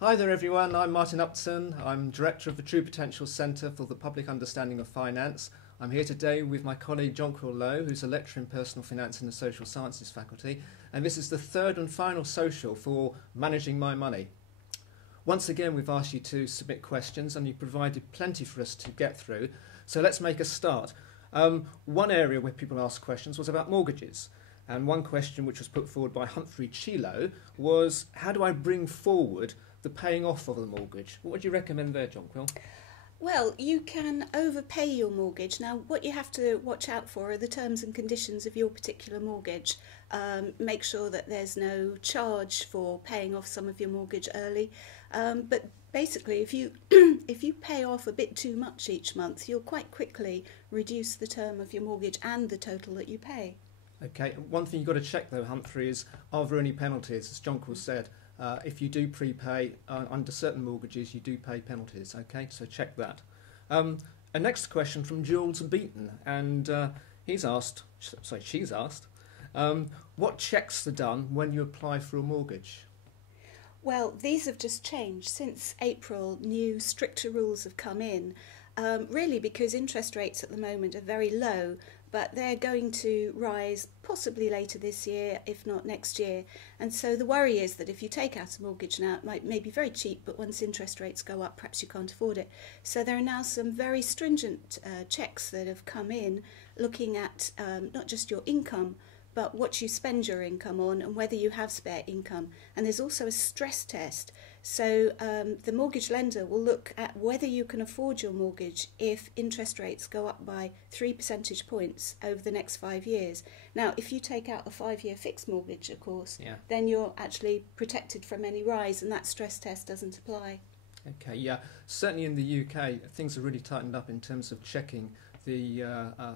Hi there everyone, I'm Martin Upton. I'm Director of the True Potential Centre for the Public Understanding of Finance. I'm here today with my colleague Jonquil Lowe, who's a lecturer in Personal Finance in the Social Sciences faculty, and this is the third and final social for Managing My Money. Once again, we've asked you to submit questions and you've provided plenty for us to get through, so let's make a start. One area where people asked questions was about mortgages. And one question which was put forward by Humphrey Chilo was, how do I bring forward the paying off of the mortgage? What would you recommend there, Jonquil? Well, you can overpay your mortgage. Now, what you have to watch out for are the terms and conditions of your particular mortgage. Make sure that there's no charge for paying off some of your mortgage early. But basically, if you if you pay off a bit too much each month, you'll quite quickly reduce the term of your mortgage and the total that you pay. Okay, one thing you've got to check though, Humphrey, is are there any penalties? As Jonquil said, if you do prepay under certain mortgages, you do pay penalties. Okay, so check that. A next question from Jules Beaton, and she's asked, what checks are done when you apply for a mortgage? Well, these have just changed. Since April, new stricter rules have come in, really because interest rates at the moment are very low, but they're going to rise possibly later this year, if not next year. And so the worry is that if you take out a mortgage now, it may be very cheap, but once interest rates go up, perhaps you can't afford it. So there are now some very stringent checks that have come in, looking at not just your income, but what you spend your income on and whether you have spare income. And there's also a stress test. So the mortgage lender will look at whether you can afford your mortgage if interest rates go up by 3 percentage points over the next 5 years. Now, if you take out a 5-year fixed mortgage, of course, then you're actually protected from any rise, and that stress test doesn't apply. Okay, yeah. Certainly in the UK, things are really tightened up in terms of checking the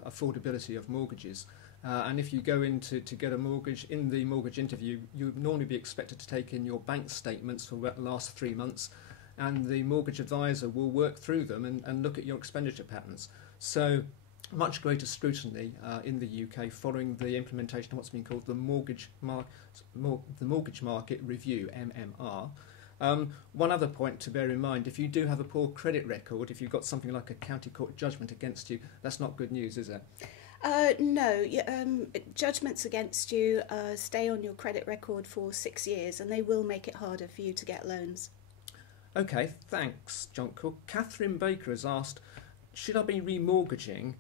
affordability of mortgages. And if you go in to get a mortgage, in the mortgage interview, you would normally be expected to take in your bank statements for the last 3 months, and the mortgage advisor will work through them and look at your expenditure patterns. So much greater scrutiny in the UK following the implementation of what's been called the Mortgage Market Review, MMR. One other point to bear in mind, if you do have a poor credit record, if you've got something like a county court judgment against you, that's not good news, is it? No, judgments against you stay on your credit record for 6 years, and they will make it harder for you to get loans. Okay, thanks, Jonquil. Catherine Baker has asked, should I be remortgaging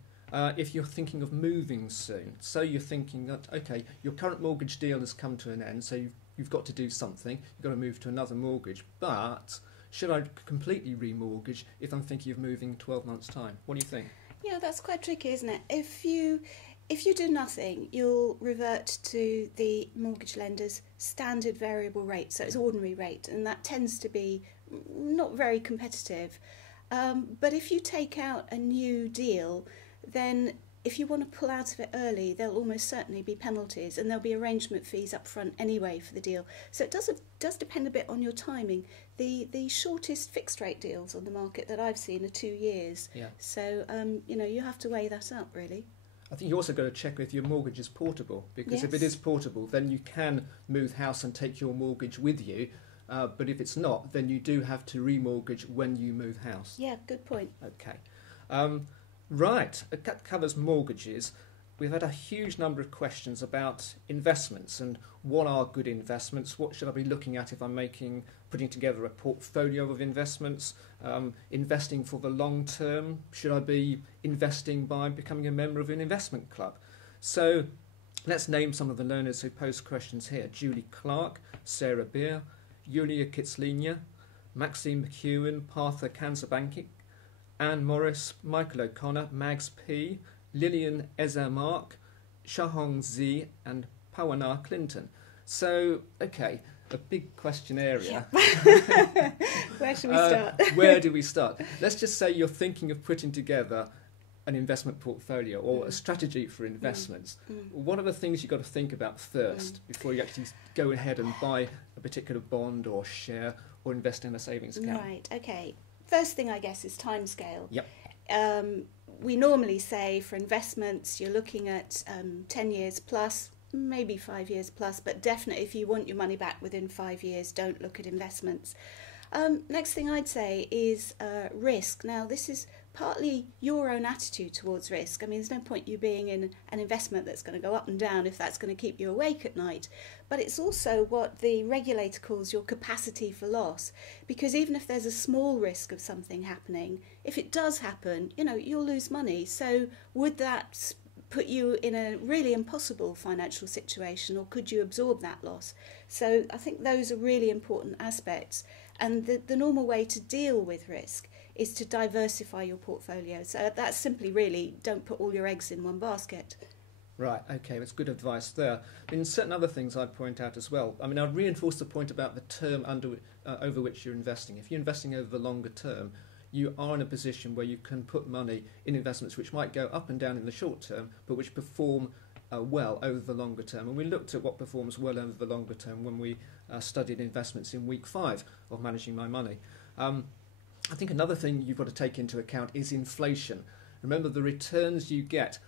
if you're thinking of moving soon? So you're thinking that, okay, your current mortgage deal has come to an end, so you've got to do something, you've got to move to another mortgage, but should I completely remortgage if I'm thinking of moving in 12 months' time? What do you think? Yeah, that's quite tricky, isn't it? If you do nothing, you'll revert to the mortgage lender's standard variable rate, so it's ordinary rate, and that tends to be not very competitive. But if you take out a new deal, then if you want to pull out of it early, there'll almost certainly be penalties, and there'll be arrangement fees up front anyway for the deal. So it does depend a bit on your timing. The shortest fixed rate deals on the market that I've seen are 2 years. Yeah. So you have to weigh that up, really. I think you also got to check if your mortgage is portable, because if it is portable, then you can move house and take your mortgage with you. But if it's not, then you do have to remortgage when you move house. Yeah, good point. Okay. Right, that covers mortgages. We've had a huge number of questions about investments and what are good investments, what should I be looking at if I'm putting together a portfolio of investments, investing for the long term, should I be investing by becoming a member of an investment club? So let's name some of the learners who posed questions here. Julie Clark, Sarah Beer, Yulia Kitslenia, Maxine McEwen, Partha Kansabankic, Anne Morris, Michael O'Connor, Mags P, Lillian Ezermark, Shahong Z, and Pawana Clinton. So, okay, a big question area. Yeah. Where should we start? Where do we start? Let's just say you're thinking of putting together an investment portfolio or a strategy for investments. What are the things you've got to think about first before you actually go ahead and buy a particular bond or share or invest in a savings account? Right, okay. First thing, I guess, is timescale. Yep. We normally say for investments, you're looking at 10 years plus, maybe 5 years plus, but definitely if you want your money back within 5 years, don't look at investments. Next thing I'd say is risk. Now, this is partly your own attitude towards risk. I mean, there's no point you being in an investment that's going to go up and down if that's going to keep you awake at night. But it's also what the regulator calls your capacity for loss. Because even if there's a small risk of something happening, if it does happen, you'll lose money. So would that put you in a really impossible financial situation, or could you absorb that loss? So I think those are really important aspects. And the normal way to deal with risk is to diversify your portfolio. So that's simply really don't put all your eggs in one basket. Right, okay, that's good advice there. I mean, certain other things I'd point out as well. I mean, I'd reinforce the point about the term over which you're investing. If you're investing over the longer term, you are in a position where you can put money in investments which might go up and down in the short term, but which perform well over the longer term. And we looked at what performs well over the longer term when we studied investments in week 5 of Managing My Money. I think another thing you've got to take into account is inflation. Remember, the returns you get,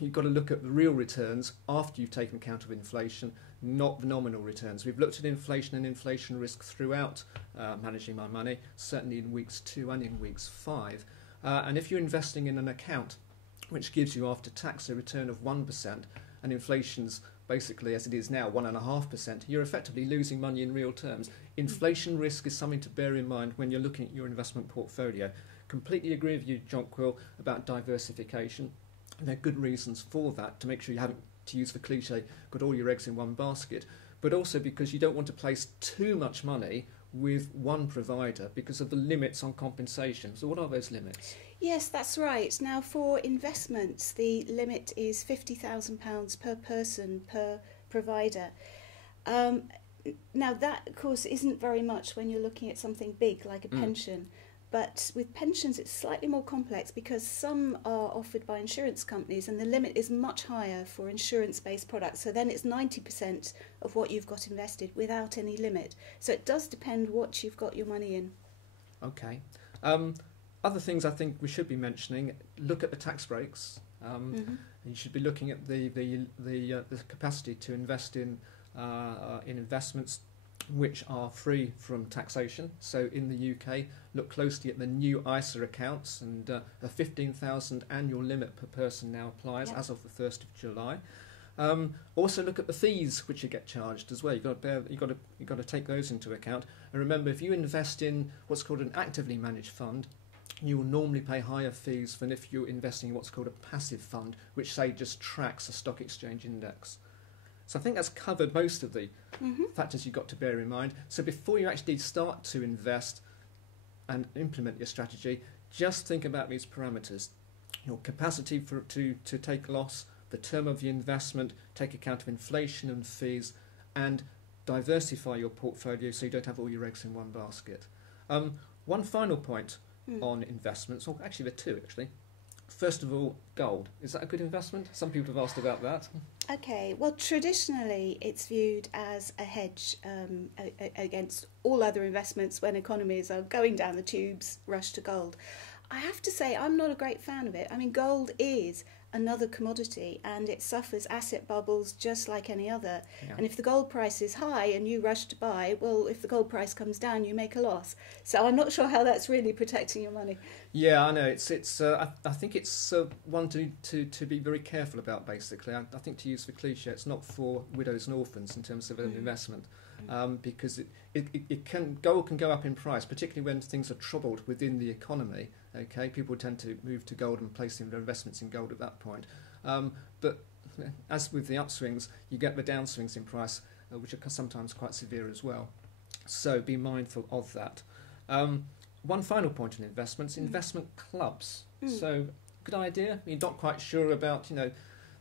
you've got to look at the real returns after you've taken account of inflation, not the nominal returns. We've looked at inflation and inflation risk throughout Managing My Money, certainly in weeks 2 and in weeks 5. And if you're investing in an account which gives you after tax a return of 1%, and inflation's basically, as it is now, 1.5%, you're effectively losing money in real terms. Inflation risk is something to bear in mind when you're looking at your investment portfolio. Completely agree with you, Jonquil, about diversification. And there are good reasons for that, to make sure you haven't, to use the cliche, got all your eggs in one basket, but also because you don't want to place too much money with one provider because of the limits on compensation. So what are those limits? Yes, that's right. Now, for investments, the limit is £50,000 per person per provider. Now, that, of course, isn't very much when you're looking at something big like a pension. But with pensions, it's slightly more complex because some are offered by insurance companies and the limit is much higher for insurance-based products. So then it's 90% of what you've got invested without any limit. So it does depend what you've got your money in. Okay. Other things I think we should be mentioning, look at the tax breaks. You should be looking at the capacity to invest in investments which are free from taxation. So in the UK, look closely at the new ISA accounts, and a 15,000 annual limit per person now applies as of the 1st of July. Also look at the fees which you get charged as well. You've got to take those into account. And remember, if you invest in what's called an actively managed fund, you will normally pay higher fees than if you're investing in what's called a passive fund, which, say, just tracks a stock exchange index. So I think that's covered most of the factors you've got to bear in mind. So before you actually start to invest and implement your strategy, just think about these parameters. Your capacity to take loss, the term of the investment, take account of inflation and fees, and diversify your portfolio so you don't have all your eggs in one basket. One final point on investments, or actually there are two actually. First of all, gold. Is that a good investment? Some people have asked about that. Okay, well, traditionally it's viewed as a hedge against all other investments. When economies are going down the tubes, rush to gold. I have to say I'm not a great fan of it. I mean, gold is another commodity and it suffers asset bubbles just like any other. Yeah. And if the gold price is high and you rush to buy, well, if the gold price comes down, you make a loss. So I'm not sure how that's really protecting your money. Yeah, I know. I think it's one to be very careful about, basically. I think, to use the cliche, it's not for widows and orphans in terms of an investment. Because gold can go up in price, particularly when things are troubled within the economy. Okay, people tend to move to gold and place their investments in gold at that point. But as with the upswings, you get the downswings in price, which are sometimes quite severe as well. So be mindful of that. One final point on investments: investment clubs. So good idea. You're not quite sure about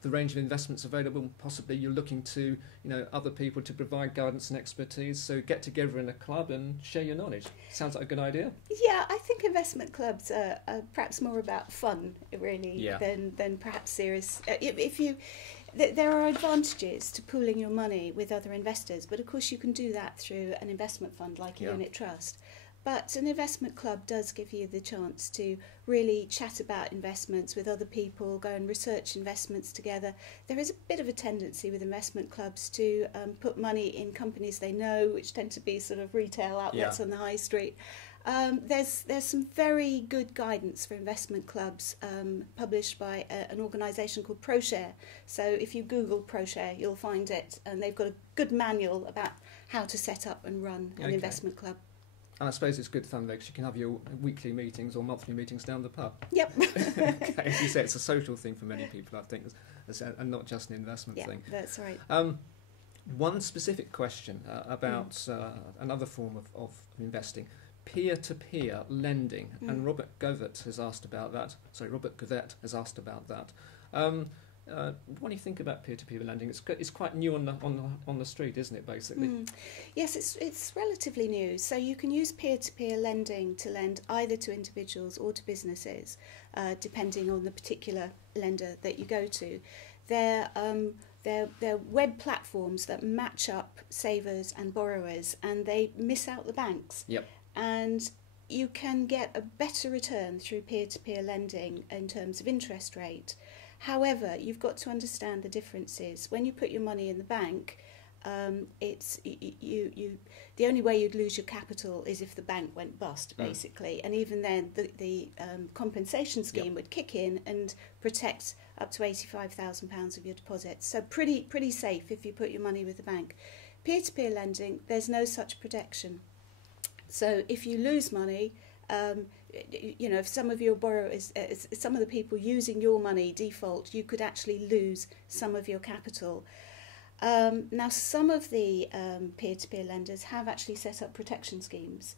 the range of investments available. Possibly you're looking to other people to provide guidance and expertise. So get together in a club and share your knowledge. Sounds like a good idea. Yeah, I think investment clubs are perhaps more about fun, really, than perhaps serious. There are advantages to pooling your money with other investors, but of course you can do that through an investment fund like a unit trust. But an investment club does give you the chance to really chat about investments with other people, go and research investments together. There is a bit of a tendency with investment clubs to put money in companies they know, which tend to be sort of retail outlets on the high street. There's some very good guidance for investment clubs published by an organisation called ProShare. So if you Google ProShare, you'll find it, and they've got a good manual about how to set up and run an investment club. And I suppose it's good fun because you can have your weekly meetings or monthly meetings down the pub. Yep. Okay, as you say, it's a social thing for many people, I think, and not just an investment thing. Yeah, that's right. One specific question about another form of investing, peer-to-peer lending, and Robert Govett has asked about that. What do you think about peer-to-peer lending? It's quite new on the street, isn't it? Basically. Yes, it's relatively new. So you can use peer-to-peer lending to lend either to individuals or to businesses, depending on the particular lender that you go to. They're web platforms that match up savers and borrowers, and they miss out the banks. Yep. And you can get a better return through peer-to-peer lending in terms of interest rate. However, you've got to understand the differences. When you put your money in the bank, it's the only way you'd lose your capital is if the bank went bust, basically. And even then, the compensation scheme would kick in and protect up to £85,000 of your deposit. So pretty safe if you put your money with the bank. Peer-to-peer lending, there's no such protection. So if you lose money, if some of your borrowers, some of the people using your money default, you could actually lose some of your capital. Now, some of the peer-to-peer lenders have actually set up protection schemes,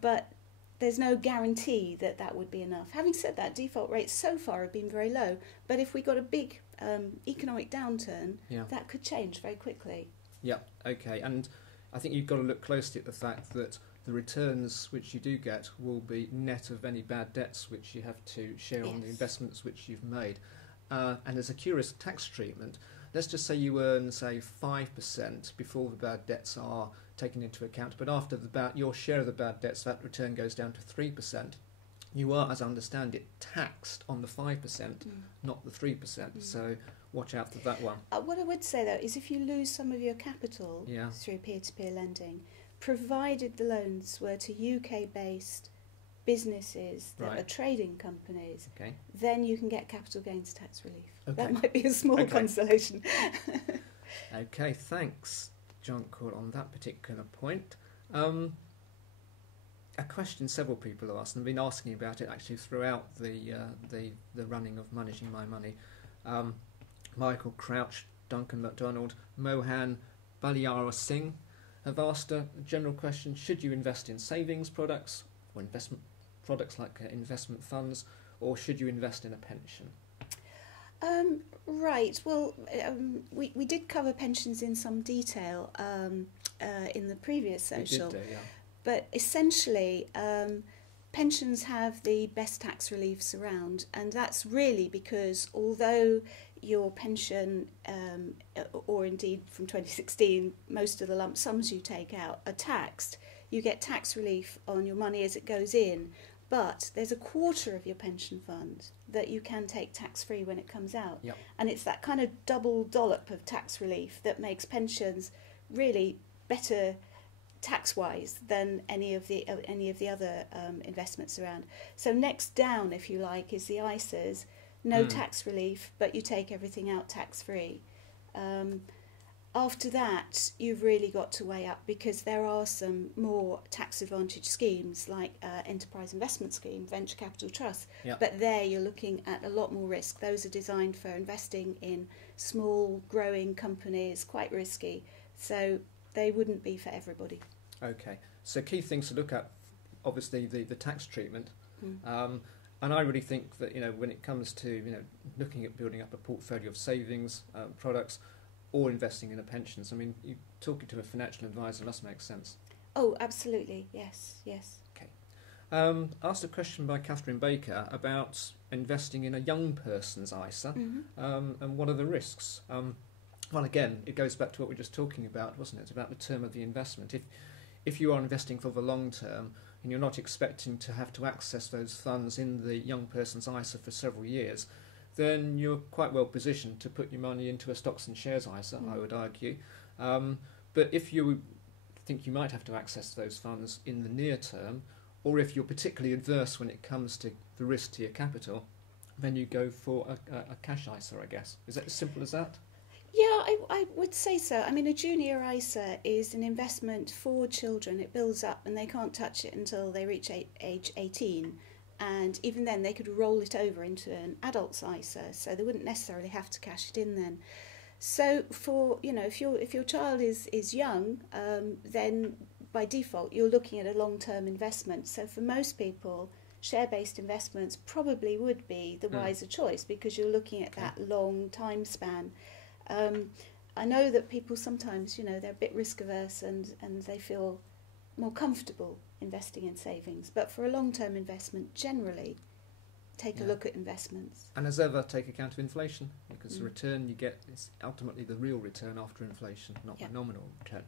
but there's no guarantee that would be enough. Having said that, default rates so far have been very low, but if we got a big economic downturn, that could change very quickly. Yeah, okay, and I think you've got to look closely at the fact that the returns which you do get will be net of any bad debts which you have to share on the investments which you've made. And there's a curious tax treatment. Let's just say you earn, say, 5% before the bad debts are taken into account, but after your share of the bad debts, that return goes down to 3%. You are, as I understand it, taxed on the 5%, not the 3%. So watch out for that one. What I would say, though, is if you lose some of your capital through peer-to-peer lending, provided the loans were to UK-based businesses that are trading companies, then you can get capital gains tax relief. That might be a small consolation. Okay, thanks, Jonquil, on that particular point. A question several people have asked, and been asking about it actually throughout the running of Managing My Money. Michael Crouch, Duncan MacDonald, Mohan Baliara Singh have asked a general question: should you invest in savings products or investment products like investment funds, or should you invest in a pension? Right, well, we did cover pensions in some detail in the previous social. We did, But essentially, pensions have the best tax reliefs around, and that's really because although your pension, or indeed from 2016, most of the lump sums you take out are taxed, you get tax relief on your money as it goes in, but there's a quarter of your pension fund that you can take tax-free when it comes out. Yep. And it's that kind of double dollop of tax relief that makes pensions really better tax-wise than any of the other investments around. So next down, if you like, is the ISAs. No tax relief, but you take everything out tax-free. After that, you've really got to weigh up, because there are some more tax-advantaged schemes like Enterprise Investment Scheme, Venture Capital Trust, but there you're looking at a lot more risk. Those are designed for investing in small, growing companies, quite risky, so they wouldn't be for everybody. Okay, so key things to look at, obviously the tax treatment, and I really think that when it comes to looking at building up a portfolio of savings products, or investing in a pensions, I mean, talking to a financial advisor must make sense. Oh, absolutely, yes. Okay. Asked a question by Catherine Baker about investing in a young person's ISA, and what are the risks. Well, again, it goes back to what we were just talking about, wasn't it? It's about the term of the investment. if you are investing for the long term and you're not expecting to have to access those funds in the young person's ISA for several years, then you're quite well positioned to put your money into a stocks and shares ISA, I would argue. But if you think you might have to access those funds in the near term, or if you're particularly adverse when it comes to the risk to your capital, then you go for a cash ISA, I guess. Is that as simple as that? Yeah, I would say so. I mean, a junior ISA is an investment for children. It builds up and they can't touch it until they reach age 18. And even then, they could roll it over into an adult's ISA, so they wouldn't necessarily have to cash it in then. So for, if your child is young, then by default you're looking at a long-term investment. So for most people, share-based investments probably would be the wiser choice, because you're looking at that long time span. I know that people sometimes, they're a bit risk averse and they feel more comfortable investing in savings. But for a long-term investment, generally, take a look at investments. And as ever, take account of inflation, because the return you get is ultimately the real return after inflation, not the nominal return.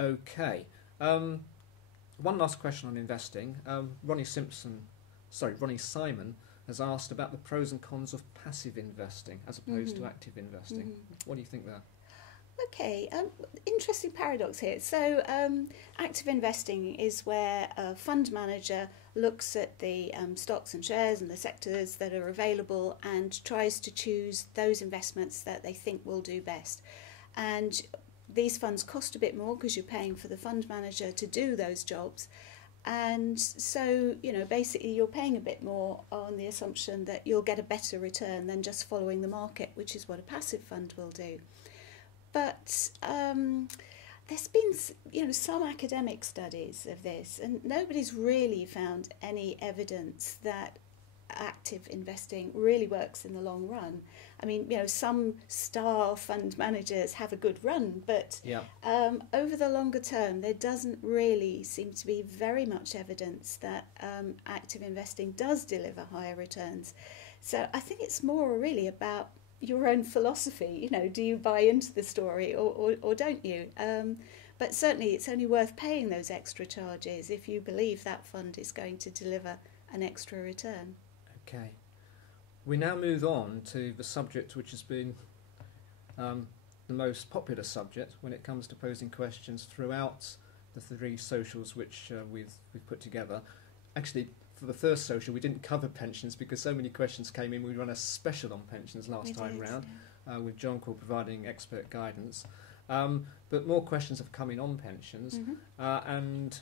Okay. One last question on investing. Ronnie Simon has asked about the pros and cons of passive investing as opposed to active investing. What do you think there? Okay, interesting paradox here. So active investing is where a fund manager looks at the stocks and shares and the sectors that are available and tries to choose those investments that they think will do best. And these funds cost a bit more because you're paying for the fund manager to do those jobs. And so, basically you're paying a bit more on the assumption that you'll get a better return than just following the market, which is what a passive fund will do. But there's been, some academic studies of this, and nobody's really found any evidence that active investing really works in the long run. I mean, some star fund managers have a good run, but over the longer term, there doesn't really seem to be very much evidence that active investing does deliver higher returns. So I think it's more really about your own philosophy. Do you buy into the story or don't you? But certainly it's only worth paying those extra charges if you believe that fund is going to deliver an extra return. Okay. We now move on to the subject which has been the most popular subject when it comes to posing questions throughout the 3 socials which we've put together. Actually, for the first social, we didn't cover pensions because so many questions came in. We ran a special on pensions last time round, with Jonquil providing expert guidance. But more questions have come in on pensions, and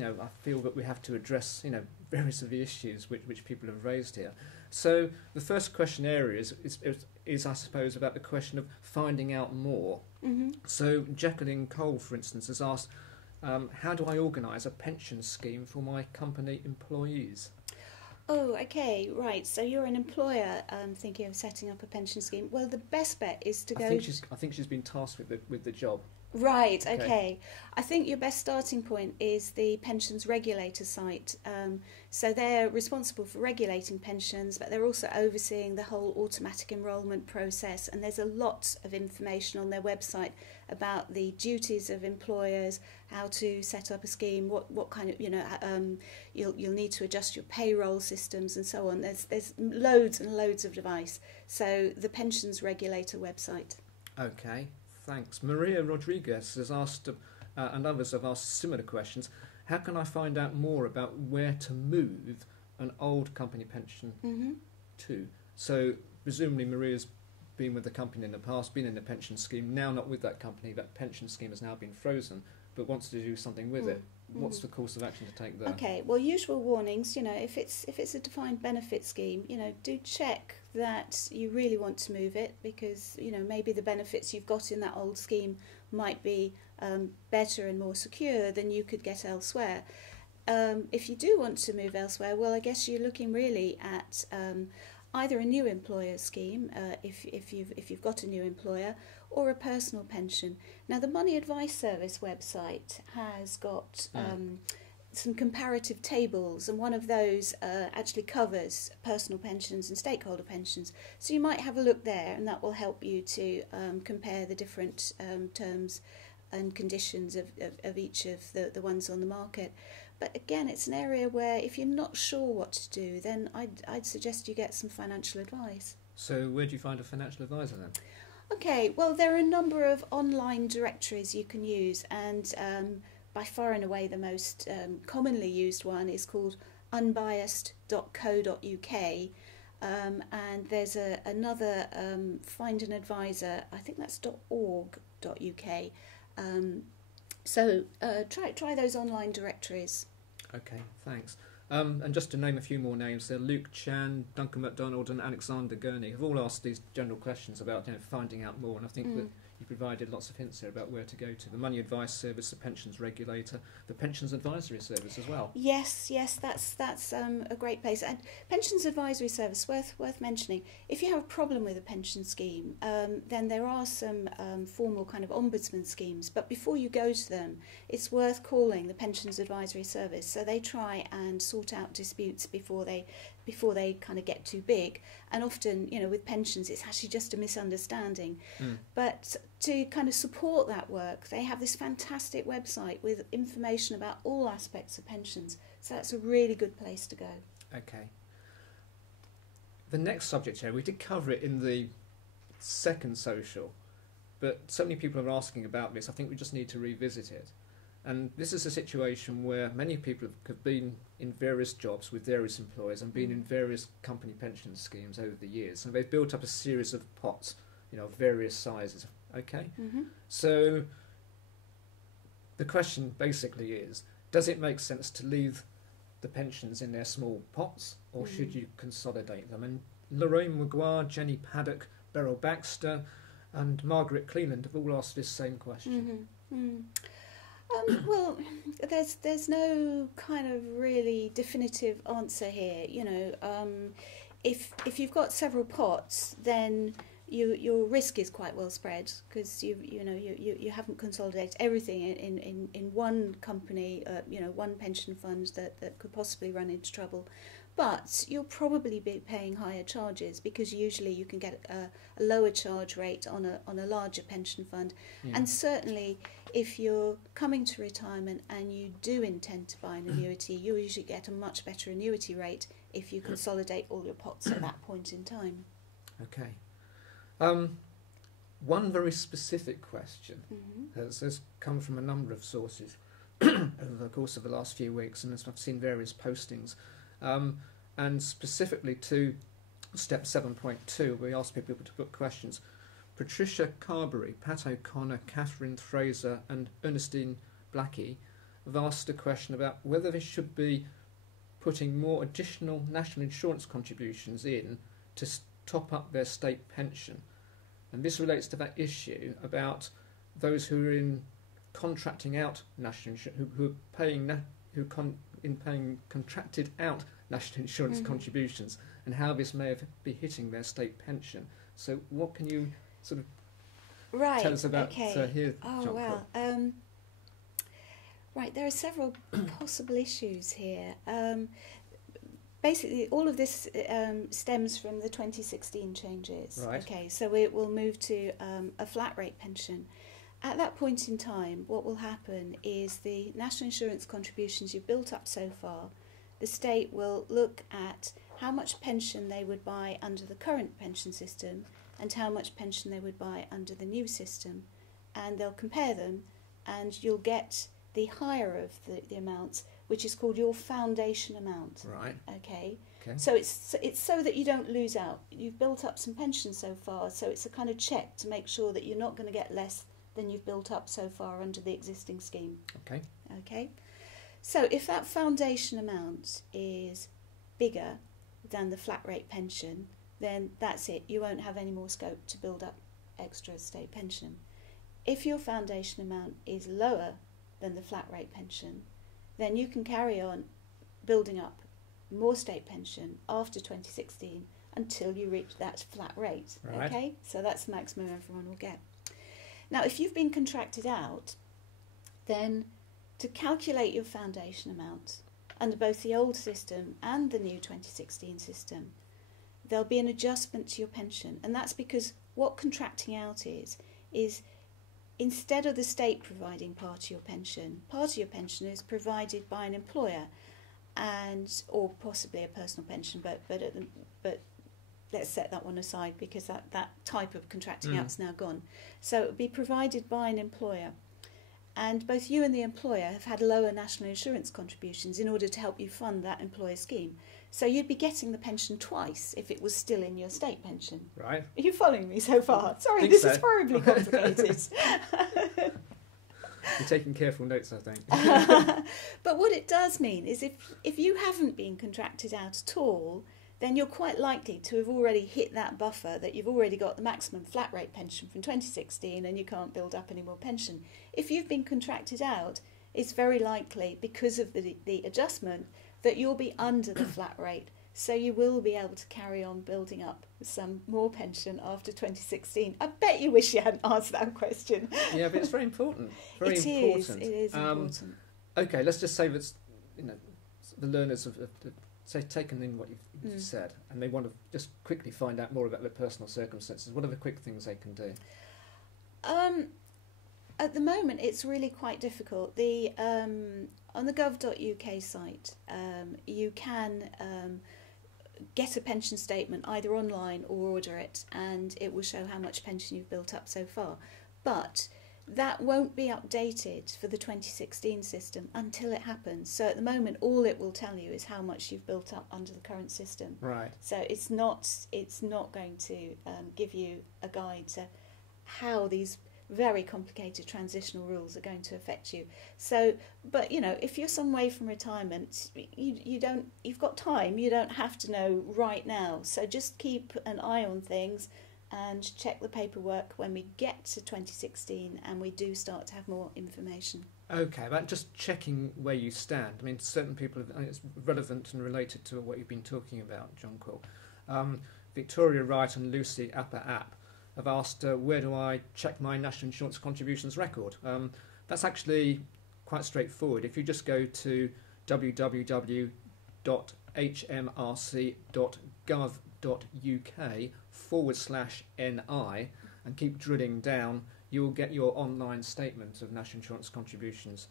I feel that we have to address various of the issues which people have raised here. So the first question area is I suppose about the question of finding out more. So Jacqueline Cole, for instance, has asked, how do I organise a pension scheme for my company employees? Oh, okay, right. So you're an employer thinking of setting up a pension scheme. Well, the best bet is to go... I think she's been tasked with the job. Right, okay. I think your best starting point is the pensions regulator site. So they're responsible for regulating pensions, but they're also overseeing the whole automatic enrolment process. And there's a lot of information on their website about the duties of employers, how to set up a scheme, what kind of, you'll need to adjust your payroll systems and so on. There's loads and loads of advice. So the pensions regulator website. Okay. Thanks. Maria Rodriguez has asked, and others have asked similar questions. How can I find out more about where to move an old company pension to? So presumably Maria's been with the company in the past, been in a pension scheme, now not with that company. That pension scheme has now been frozen, but wants to do something with it. What's the course of action to take there? Okay, well, usual warnings, if it's a defined benefit scheme, do check that you really want to move it, because, maybe the benefits you've got in that old scheme might be better and more secure than you could get elsewhere. If you do want to move elsewhere, well, I guess you're looking really at either a new employer scheme, if you've got a new employer, or a personal pension. Now, the Money Advice Service website has got some comparative tables, and one of those actually covers personal pensions and stakeholder pensions. So you might have a look there, and that will help you to compare the different terms and conditions of each of the ones on the market. But again, it's an area where if you're not sure what to do, then I'd suggest you get some financial advice. So where do you find a financial advisor then? Okay, well, there are a number of online directories you can use, and by far and away the most commonly used one is called unbiased.co.uk, and there's another find an advisor, I think that's .org.uk. So try those online directories. Okay, thanks. And just to name a few more names, there Luke Chan, Duncan MacDonald and Alexander Gurney have all asked these general questions about finding out more, and I think that you provided lots of hints there about where to go to. The Money Advice Service, the Pensions Regulator, the Pensions Advisory Service as well. Yes, that's a great place. And Pensions Advisory Service, worth mentioning. If you have a problem with a pension scheme, then there are some formal kind of ombudsman schemes. But before you go to them, it's worth calling the Pensions Advisory Service. So they try and sort out disputes before they kind of get too big. And often, with pensions, it's actually just a misunderstanding. But to kind of support that work, they have this fantastic website with information about all aspects of pensions. So that's a really good place to go. Okay. The next subject area, we did cover it in the second social, but so many people are asking about this, I think we just need to revisit it. And this is a situation where many people have been in various jobs with various employers and been in various company pension schemes over the years. And they've built up a series of pots, of various sizes. Okay? So the question basically is, does it make sense to leave the pensions in their small pots, or should you consolidate them? And Lorraine Maguire, Jenny Paddock, Beryl Baxter and Margaret Cleland have all asked this same question. Well, there's no kind of really definitive answer here. If you've got several pots, then your risk is quite well spread, because you haven't consolidated everything in one company, one pension fund that could possibly run into trouble. But you'll probably be paying higher charges, because usually you can get a lower charge rate on a larger pension fund. And certainly if you're coming to retirement and you do intend to buy an annuity, you usually get a much better annuity rate if you consolidate all your pots at that point in time. Okay. One very specific question has come from a number of sources over the course of the last few weeks, and I've seen various postings. And specifically to step 7.2, we asked people to put questions. Patricia Carberry, Pat O'Connor, Catherine Fraser and Ernestine Blackie have asked a question about whether they should be putting more additional national insurance contributions in to top up their state pension. And this relates to that issue about those who are in contracting out national insurance, who are paying paying contracted out national insurance contributions, and how this may be hitting their state pension. So what can you sort of tell us about here, Jonquil? Right, there are several possible issues here. Basically, all of this stems from the 2016 changes. Right. Okay, so it will move to a flat rate pension. At that point in time, what will happen is the national insurance contributions you've built up so far, the state will look at how much pension they would buy under the current pension system and how much pension they would buy under the new system, and they'll compare them, and you'll get the higher of the amounts, which is called your foundation amount. Right. Okay. So it's so that you don't lose out. You've built up some pension so far, so it's a kind of check to make sure that you're not going to get less than you've built up so far under the existing scheme. Okay. So if that foundation amount is bigger than the flat rate pension, then that's it. You won't have any more scope to build up extra state pension. If your foundation amount is lower than the flat rate pension, then you can carry on building up more state pension after 2016 until you reach that flat rate. Right. Okay, so that's the maximum everyone will get. Now, if you've been contracted out, then to calculate your foundation amount under both the old system and the new 2016 system, there'll be an adjustment to your pension, and that's because what contracting out is instead of the state providing part of your pension is provided by an employer, and or possibly a personal pension, but let's set that one aside because that type of contracting out's now gone. So it would be provided by an employer, and both you and the employer have had lower national insurance contributions in order to help you fund that employer scheme. So you'd be getting the pension twice if it was still in your state pension. Right. Are you following me so far? Sorry, this is horribly complicated. You're taking careful notes, I think. But what it does mean is if you haven't been contracted out at all, then you're quite likely to have already hit that buffer that you've already got the maximum flat rate pension from 2016 and you can't build up any more pension. If you've been contracted out, it's very likely, because of the adjustment, that you'll be under the flat rate. So you will be able to carry on building up some more pension after 2016. I bet you wish you hadn't asked that question. Yeah, but it's very important. It is important. Okay, let's just say that the learners have say taken in what you've said, and they want to just quickly find out more about their personal circumstances. What are the quick things they can do? At the moment, it's really quite difficult. On the gov.uk site, you can get a pension statement either online or order it, and it will show how much pension you've built up so far. But that won't be updated for the 2016 system until it happens. So at the moment, all it will tell you is how much you've built up under the current system. Right. So it's not going to give you a guide to how these very complicated transitional rules are going to affect you. So, but if you're some way from retirement, you've got time. You don't have to know right now. So just keep an eye on things and check the paperwork when we get to 2016 and we do start to have more information. Okay, about just checking where you stand. I mean, certain people, it's relevant and related to what you've been talking about, Jonquil. Victoria Wright and Lucy Upper App have asked, where do I check my national insurance contributions record? That's actually quite straightforward. If you just go to www.hmrc.gov.uk/NI and keep drilling down, you will get your online statement of national insurance contributions.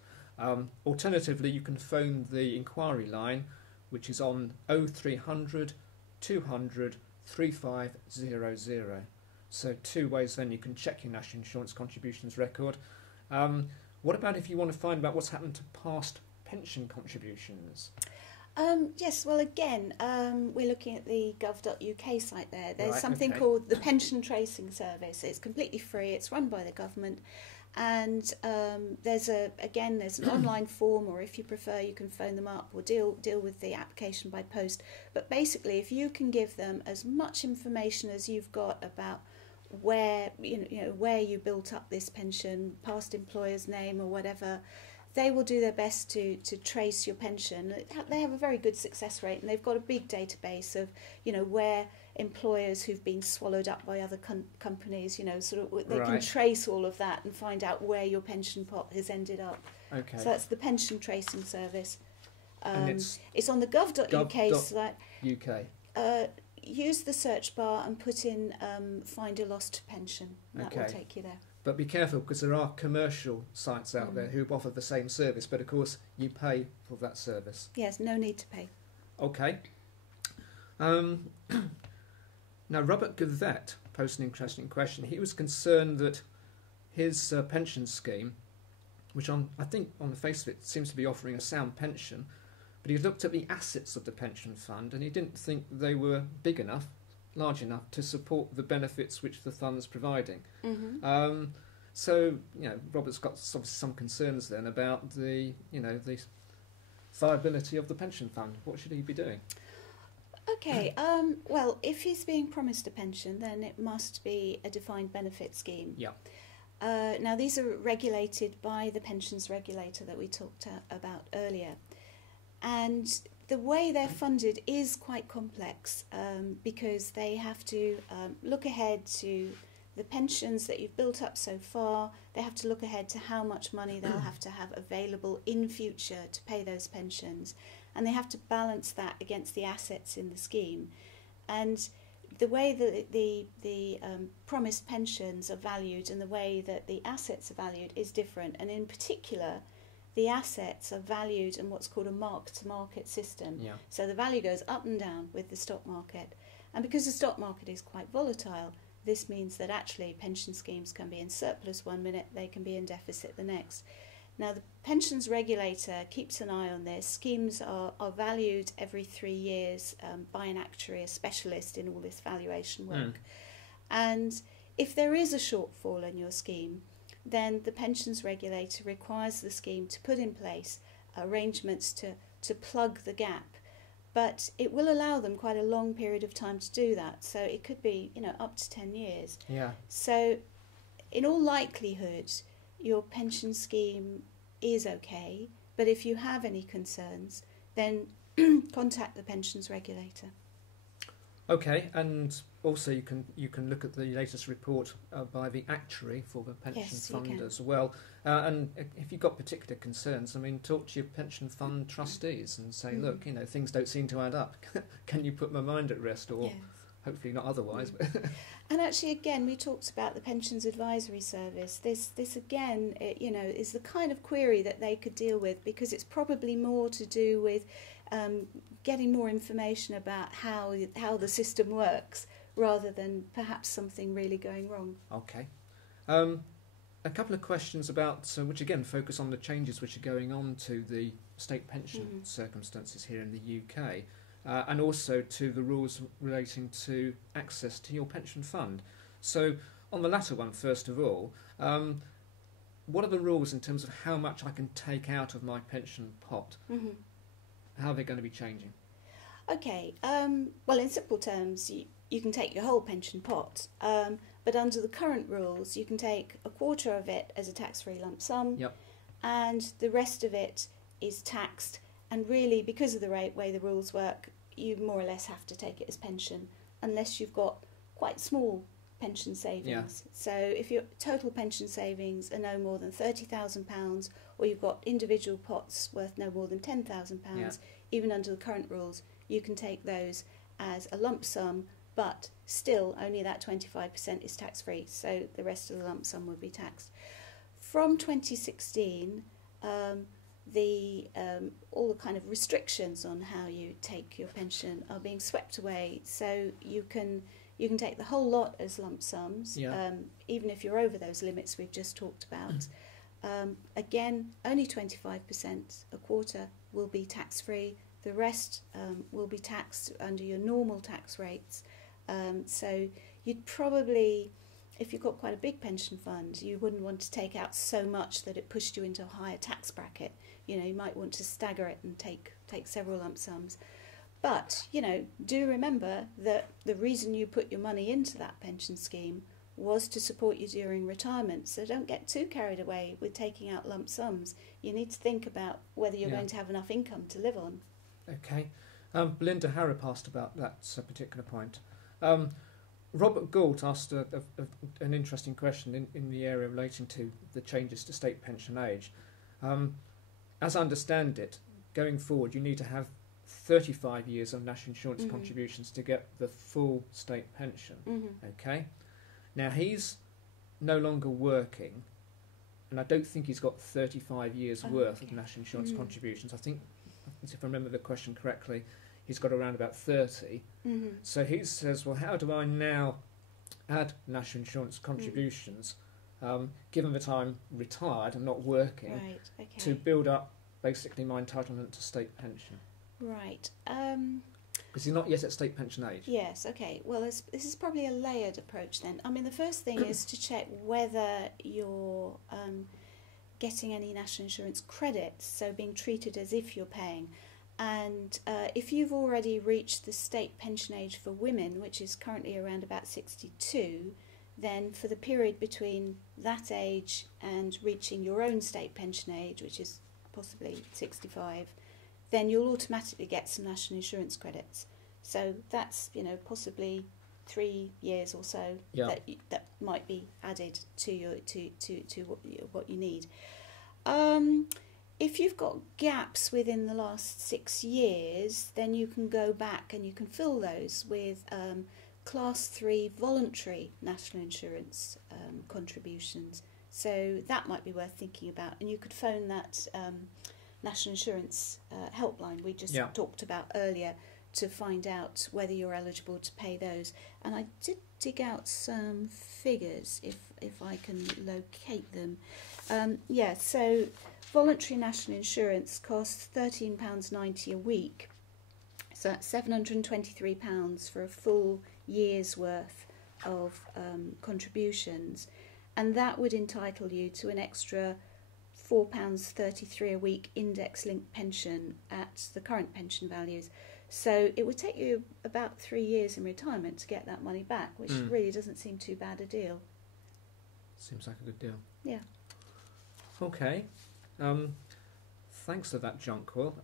Alternatively, you can phone the inquiry line, which is on 0300 200 3500. So 2 ways then you can check your national insurance contributions record. What about if you want to find out what's happened to past pension contributions? Yes, well again, we're looking at the gov.uk site there. There's something okay. called the Pension Tracing Service. It's completely free, it's run by the government, and there's an online form, or if you prefer you can phone them up or deal with the application by post. But basically, if you can give them as much information as you've got about where where you built up this pension, past employer's name or whatever, they will do their best to trace your pension. They have a very good success rate, and they've got a big database of where employers who've been swallowed up by other companies, they can trace all of that and find out where your pension pot has ended up. Okay. So that's the Pension Tracing Service. And it's on the gov.uk site. UK. Use the search bar and put in find a lost pension. That will take you there. But be careful, because there are commercial sites out there who offer the same service, but of course you pay for that service. Yes, no need to pay. Okay. Now, Robert Gavette posed an interesting question. He was concerned that his pension scheme, which I think on the face of it seems to be offering a sound pension, but he looked at the assets of the pension fund and he didn't think they were big enough, large enough to support the benefits which the fund's providing. Mm-hmm. So, Robert's got some concerns then about the viability of the pension fund. What should he be doing? Okay, well, if he's being promised a pension, then it must be a defined benefit scheme. Yeah. Now, these are regulated by the pensions regulator that we talked about earlier. And the way they're funded is quite complex because they have to look ahead to the pensions that you've built up so far. They have to look ahead to how much money they'll have to have available in future to pay those pensions. And they have to balance that against the assets in the scheme. And the way that the promised pensions are valued and the way that the assets are valued is different. And in particular, the assets are valued in what's called a mark-to-market system. Yeah. So the value goes up and down with the stock market. And because the stock market is quite volatile, this means that actually pension schemes can be in surplus one minute, they can be in deficit the next. Now, the pensions regulator keeps an eye on this. Schemes are valued every 3 years by an actuary, a specialist in all this valuation work. And if there is a shortfall in your scheme, then the pensions regulator requires the scheme to put in place arrangements to plug the gap. But it will allow them quite a long period of time to do that. So it could be, up to 10 years. Yeah. So in all likelihood, your pension scheme is okay, but if you have any concerns, then contact the pensions regulator. Okay, and also you can look at the latest report by the actuary for the pension fund as well. And if you've got particular concerns, talk to your pension fund trustees and say, look, things don't seem to add up. Can you put my mind at rest, or hopefully not otherwise? And actually, again, we talked about the Pensions Advisory Service. This again, is the kind of query that they could deal with, because it's probably more to do with getting more information about how the system works, rather than perhaps something really going wrong. Okay. A couple of questions about, which again focus on the changes which are going on to the state pension circumstances here in the UK. And also to the rules relating to access to your pension fund. So on the latter one, first of all, what are the rules in terms of how much I can take out of my pension pot? How are they going to be changing? Okay, well, in simple terms, you can take your whole pension pot, but under the current rules, you can take a quarter of it as a tax-free lump sum, and the rest of it is taxed. And really, because of the way the rules work, you more or less have to take it as pension, unless you've got quite small pension savings. So if your total pension savings are no more than £30,000, or you've got individual pots worth no more than £10,000, even under the current rules, you can take those as a lump sum, but still only that 25% is tax-free, so the rest of the lump sum would be taxed. From 2016, all the kind of restrictions on how you take your pension are being swept away, so you can take the whole lot as lump sums, even if you're over those limits we've just talked about. Again, only 25%, a quarter, will be tax-free. The rest will be taxed under your normal tax rates. So you'd probably, if you've got quite a big pension fund, you wouldn't want to take out so much that it pushed you into a higher tax bracket. You might want to stagger it and take several lump sums. But, do remember that the reason you put your money into that pension scheme was to support you during retirement. So don't get too carried away with taking out lump sums. You need to think about whether you're going to have enough income to live on. Okay. Belinda Harrop asked about that particular point. Robert Gould asked an interesting question in the area relating to the changes to state pension age. As I understand it, going forward, you need to have 35 years of national insurance contributions to get the full state pension. Okay. Now, he's no longer working, and I don't think he's got 35 years worth of national insurance contributions. I think, if I remember the question correctly, he's got around about 30. So he says, well, how do I now add national insurance contributions, given that I'm retired and not working, to build up basically my entitlement to state pension? Right. Because he's not yet at state pension age. Yes, okay. Well, this is probably a layered approach then. The first thing is to check whether you're getting any national insurance credits, so being treated as if you're paying. And if you've already reached the state pension age for women, which is currently around about 62, then for the period between that age and reaching your own state pension age, which is possibly 65, then you'll automatically get some national insurance credits. So that's, possibly 3 years or so that might be added to your to what you need. If you've got gaps within the last 6 years, then you can go back and you can fill those with Class 3 voluntary national insurance contributions. So that might be worth thinking about. And you could phone that national insurance helpline we just talked about earlier to find out whether you're eligible to pay those. And I did dig out some figures if I can locate them. So voluntary national insurance costs £13.90 a week. So that's £723 for a full year's worth of contributions. And that would entitle you to an extra £4.33 a week index-linked pension at the current pension values. So it would take you about 3 years in retirement to get that money back, which really doesn't seem too bad a deal. Seems like a good deal. Yeah. Okay. Thanks for that, Jonquil.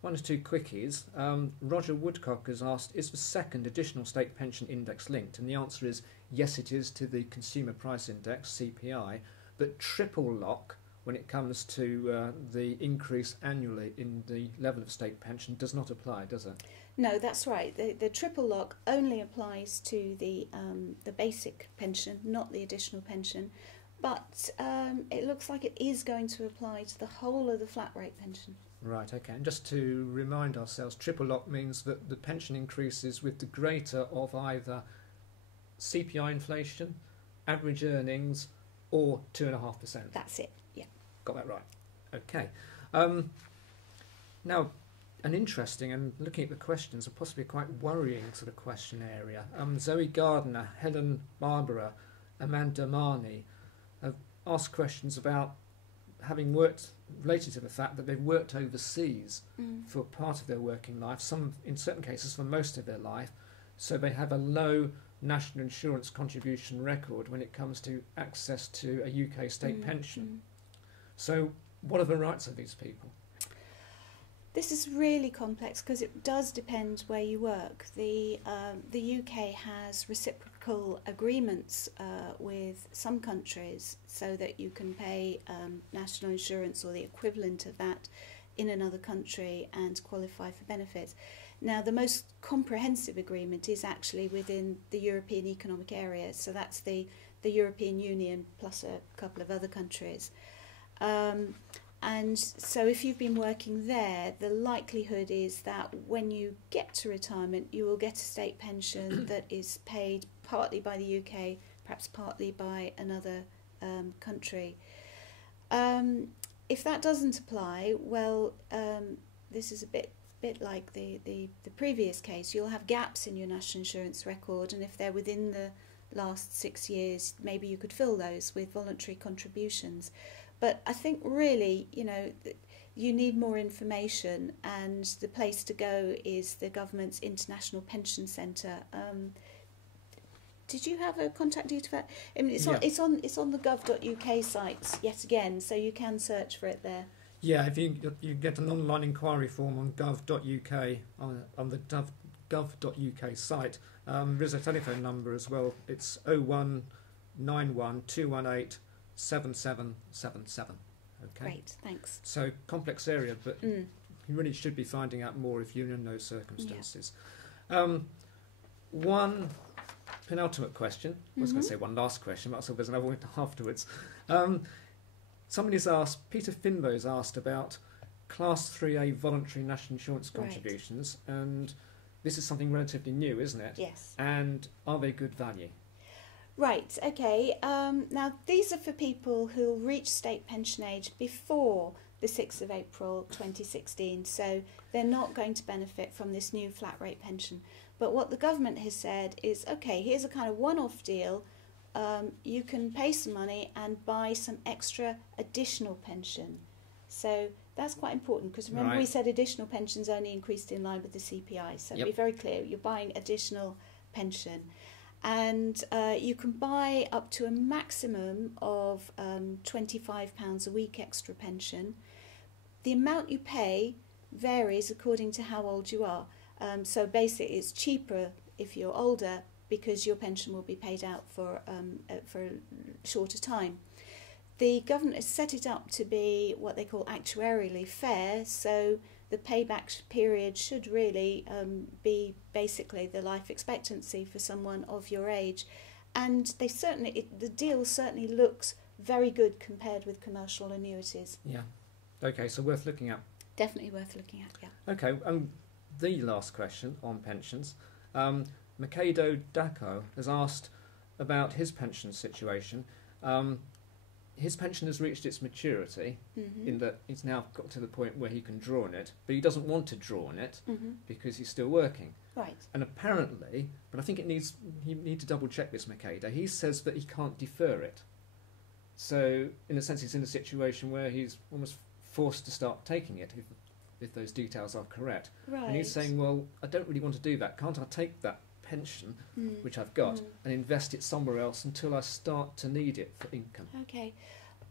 One or two quickies. Roger Woodcock has asked, is the second additional state pension index linked? And the answer is yes, it is, to the Consumer Price Index, CPI, but triple lock when it comes to the increase annually in the level of state pension does not apply, does it? No, that's right. The triple lock only applies to the basic pension, not the additional pension. But it looks like it is going to apply to the whole of the flat rate pension. Right, okay. And just to remind ourselves, triple lock means that the pension increases with the greater of either CPI inflation, average earnings, or 2.5%. That's it, yeah. Got that right. Okay. Now, an interesting and looking at the questions, a possibly quite worrying sort of question area. Zoe Gardner, Helen Barbara, Amanda Marnie have asked questions about having worked, related to the fact that they've worked overseas for part of their working life, some in certain cases for most of their life, so they have a low national insurance contribution record when it comes to access to a UK state pension. So what are the rights of these people? This is really complex because it does depend where you work. The UK has reciprocal agreements with some countries so that you can pay national insurance or the equivalent of that in another country and qualify for benefits. Now, the most comprehensive agreement is actually within the European Economic Area, so that's the European Union plus a couple of other countries. And so if you've been working there, the likelihood is that when you get to retirement, you will get a state pension that is paid partly by the UK, perhaps partly by another country. If that doesn't apply, well, this is a bit like the previous case. You'll have gaps in your national insurance record, and if they're within the last 6 years, maybe you could fill those with voluntary contributions. But I think really, you need more information, and the place to go is the government's International Pension Centre. Did you have a contact detail for that? I mean, it's on the gov.uk site yet again, so you can search for it there. Yeah, if you get an online inquiry form on gov.uk on the gov.uk site, there's a telephone number as well. It's 0191 218 7777. Okay. Great, thanks. So complex area, but you really should be finding out more if you're in those circumstances. Yeah. One penultimate question. I was going to say one last question, but there's another one afterwards. Somebody's asked, Peter Finbow's asked about Class 3A voluntary national insurance contributions, and this is something relatively new, isn't it? Yes. And are they good value? Right, okay. Now, these are for people who reach state pension age before the 6th of April 2016, so they're not going to benefit from this new flat rate pension. But what the government has said is, okay, here's a kind of one-off deal. You can pay some money and buy some extra additional pension. So that's quite important, because remember we said additional pensions only increased in line with the CPI, so be very clear, you're buying additional pension. And you can buy up to a maximum of £25 a week extra pension. The amount you pay varies according to how old you are. So basically it's cheaper if you're older, because your pension will be paid out for a shorter time. the government has set it up to be what they call actuarially fair, so the payback period should really be basically the life expectancy for someone of your age. And the deal certainly looks very good compared with commercial annuities. Yeah. Okay, so worth looking at. Definitely worth looking at, yeah. Okay, the last question on pensions. Mikado Dako has asked about his pension situation. His pension has reached its maturity, in that he's now got to the point where he can draw on it, but he doesn't want to draw on it because he's still working. Right. And apparently, but I think you need to double check this, Mikado, he says that he can't defer it. So, in a sense, he's in a situation where he's almost forced to start taking it, if those details are correct. Right. And he's saying, well, I don't really want to do that. Can't I take that pension, which I've got, and invest it somewhere else until I start to need it for income? Okay.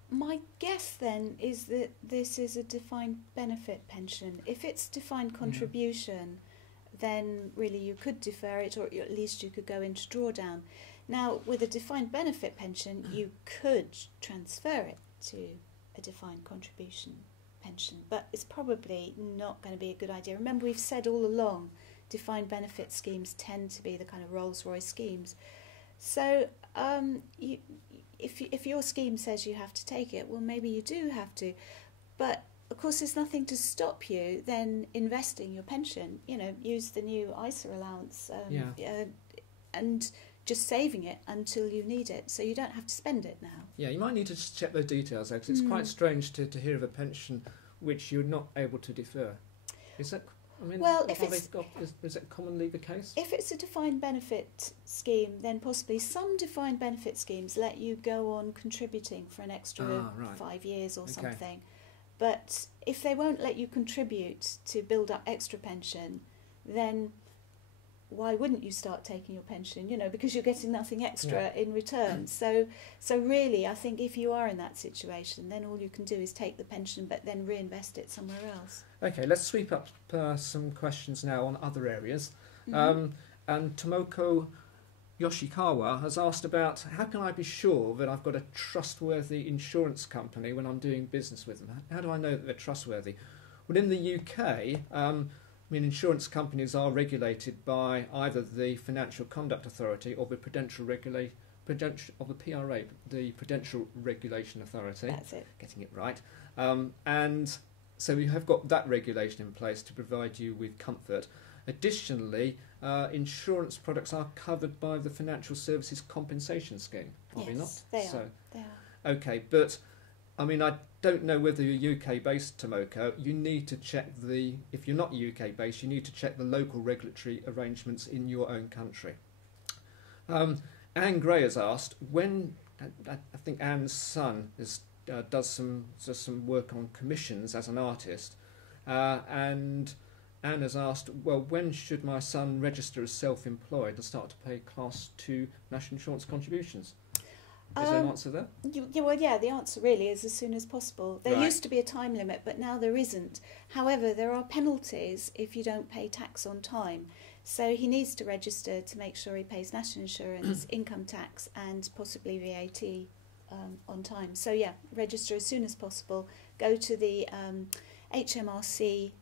My guess then is that this is a defined benefit pension. If it's defined contribution, then really you could defer it, or at least you could go into drawdown. Now, with a defined benefit pension, you could transfer it to a defined contribution pension, but it's probably not going to be a good idea. Remember, we've said all along, defined benefit schemes tend to be the kind of Rolls-Royce schemes. So if your scheme says you have to take it, well, maybe you do have to. But, of course, there's nothing to stop you then investing your pension. You know, use the new ISA allowance and just saving it until you need it, so you don't have to spend it now. Yeah, you might need to just check those details, though, because it's quite strange to hear of a pension which you're not able to defer. Is that... I mean, well, is that commonly the case? If it's a defined benefit scheme, then possibly some defined benefit schemes let you go on contributing for an extra 5 years or something. But if they won't let you contribute to build up extra pension, then why wouldn't you start taking your pension? You know, because you're getting nothing extra in return. So really, I think if you are in that situation, then all you can do is take the pension, but then reinvest it somewhere else. Okay, let's sweep up some questions now on other areas. And Tomoko Yoshikawa has asked about how can I be sure that I've got a trustworthy insurance company when I'm doing business with them? How do I know that they're trustworthy? Well, in the UK, insurance companies are regulated by either the Financial Conduct Authority or the Prudential PRA, the Prudential Regulation Authority. That's it. Getting it right. And so we have got that regulation in place to provide you with comfort. Additionally, insurance products are covered by the Financial Services Compensation Scheme, are they not? Yes, they are. Okay, but I mean, I don't know whether you're UK-based, Tomoko. You need to check if you're not UK-based, you need to check the local regulatory arrangements in your own country. Anne Gray has asked, I think Anne's son does some work on commissions as an artist, and Anne has asked, well, when should my son register as self-employed and start to pay Class 2 national insurance contributions? Is there an answer there? The answer really is as soon as possible. There used to be a time limit, but now there isn't. However, there are penalties if you don't pay tax on time. So he needs to register to make sure he pays national insurance, income tax and possibly VAT on time. So register as soon as possible. Go to the HMRC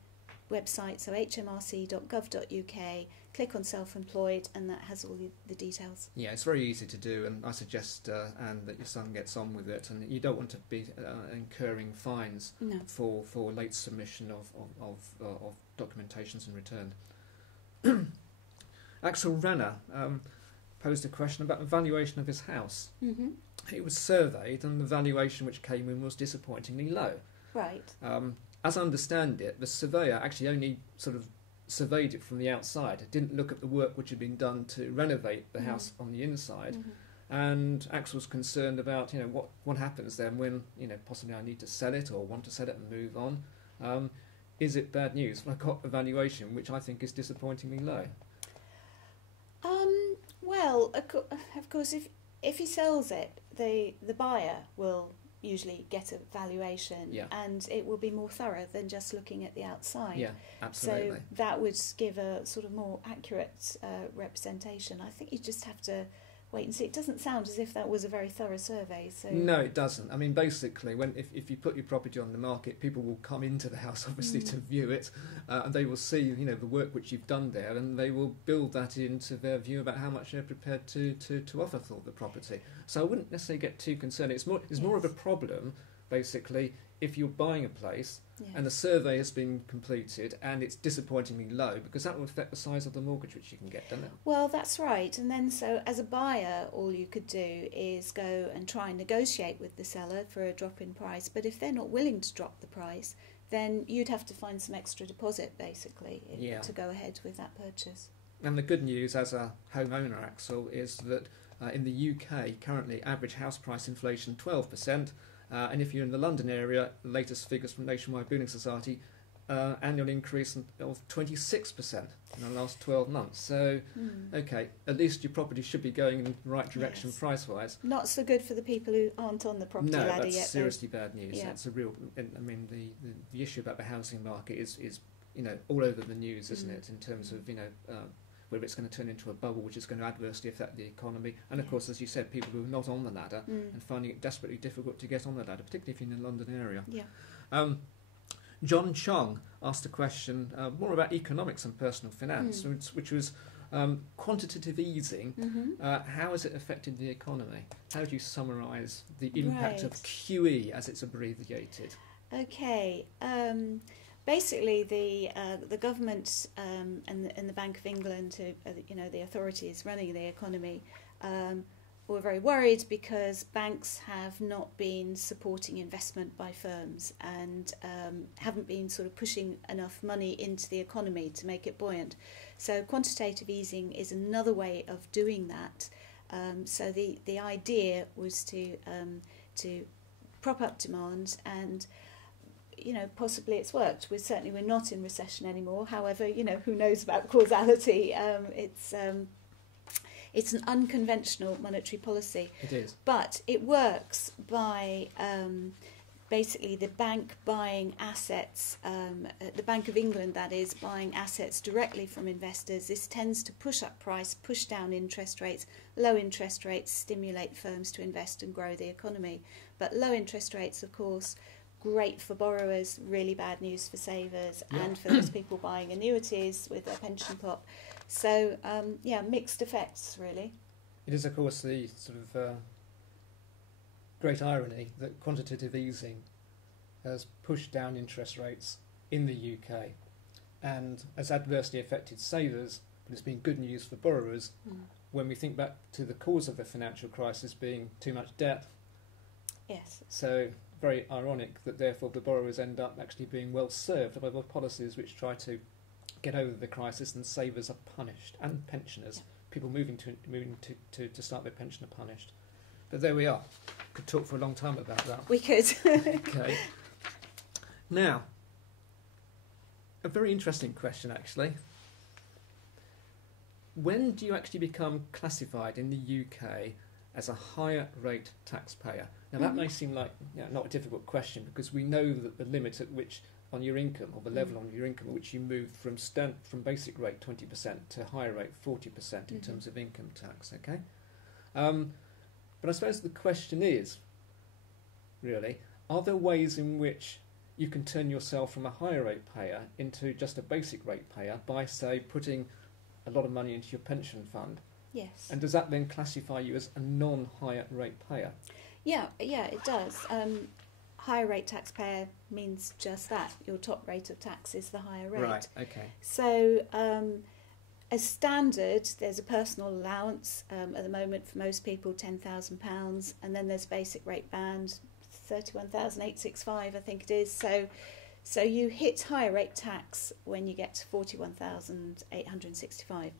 website, so hmrc.gov.uk, click on self-employed, and that has all the details. Yeah, it's very easy to do, and I suggest, Anne, that your son gets on with it, and you don't want to be incurring fines for late submission of documentations and return. Axel Renner posed a question about the valuation of his house. It was surveyed, and the valuation which came in was disappointingly low. Right. As I understand it, the surveyor actually only sort of surveyed it from the outside. It didn't look at the work which had been done to renovate the house on the inside. And Axel's concerned about, what happens then when, possibly I need to sell it or want to sell it and move on. Is it bad news? Well, I got a valuation which I think is disappointingly low. Well, of course, if he sells it, the buyer will usually get a valuation, and it will be more thorough than just looking at the outside. Yeah, absolutely. So that would give a sort of more accurate representation. I think you just have to wait and see. It doesn't sound as if that was a very thorough survey. So no, it doesn't. I mean, basically, if you put your property on the market, people will come into the house, obviously, to view it, and they will see, the work which you've done there, and they will build that into their view about how much they're prepared to offer for the property. So I wouldn't necessarily get too concerned. It's more of a problem, basically, if you're buying a place and the survey has been completed and it's disappointingly low, because that will affect the size of the mortgage which you can get, doesn't it? Well, that's right. And then so as a buyer, all you could do is go and try and negotiate with the seller for a drop in price. But if they're not willing to drop the price, then you'd have to find some extra deposit, basically, to go ahead with that purchase. And the good news as a homeowner, Axel, is that in the UK, currently average house price inflation 12%. And if you're in the London area, the latest figures from Nationwide Building Society, annual increase of 26% in the last 12 months. So, okay, at least your property should be going in the right direction price-wise. Not so good for the people who aren't on the property ladder yet. No, that's seriously bad news. Yeah. That's a real. I mean, the issue about the housing market is all over the news, isn't it? In terms of whether it's going to turn into a bubble which is going to adversely affect the economy. And of course, as you said, people who are not on the ladder and finding it desperately difficult to get on the ladder, particularly if you're in the London area. Yeah. John Chung asked a question more about economics and personal finance, which was quantitative easing. How has it affected the economy? How do you summarise the impact of QE as it's abbreviated? Okay. Basically, the government and the Bank of England, the authorities running the economy, were very worried because banks have not been supporting investment by firms and haven't been sort of pushing enough money into the economy to make it buoyant. So quantitative easing is another way of doing that. So the idea was to prop up demand and possibly it's worked. We're not in recession anymore. However, who knows about causality? It's an unconventional monetary policy. It is. But it works by basically the bank buying assets, the Bank of England, that is, buying assets directly from investors. This tends to push up price, push down interest rates. Low interest rates stimulate firms to invest and grow the economy. But low interest rates, of course, great for borrowers, really bad news for savers, and for those people buying annuities with their pension pot. So, mixed effects, really. It is, of course, the sort of great irony that quantitative easing has pushed down interest rates in the UK and has adversely affected savers, but it's been good news for borrowers when we think back to the cause of the financial crisis being too much debt. Yes. So, very ironic that therefore the borrowers end up actually being well served by the policies which try to get over the crisis, and savers are punished, and pensioners, people moving to start their pension are punished. But there we are. Could talk for a long time about that. We could. Okay. Now, a very interesting question actually. When do you actually become classified in the UK as a higher rate taxpayer? Now that may seem like not a difficult question, because we know that the limit at which on your income, or the level on your income at which you move from basic rate 20% to higher rate 40% in terms of income tax, okay? But I suppose the question is, really, are there ways in which you can turn yourself from a higher rate payer into just a basic rate payer by, say, putting a lot of money into your pension fund? Yes. And does that then classify you as a non-higher rate payer? Yeah, it does. Higher rate taxpayer means just that. Your top rate of tax is the higher rate. Right, okay. So as standard, there's a personal allowance at the moment for most people, £10,000, and then there's basic rate band, 31,865, I think it is. So you hit higher rate tax when you get to 41,865.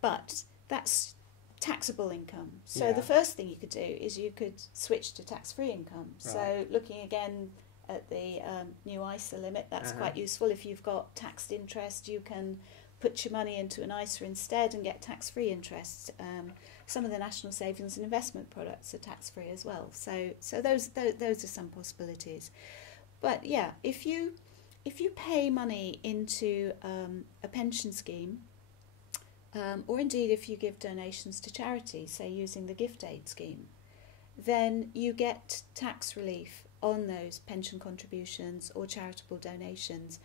But that's taxable income. So the first thing you could do is you could switch to tax-free income. Right. So looking again at the new ISA limit, that's quite useful. If you've got taxed interest, you can put your money into an ISA instead and get tax-free interest. Some of the national savings and investment products are tax-free as well. So those are some possibilities. But if you pay money into a pension scheme, or indeed if you give donations to charity, say using the gift aid scheme, then you get tax relief on those pension contributions or charitable donations.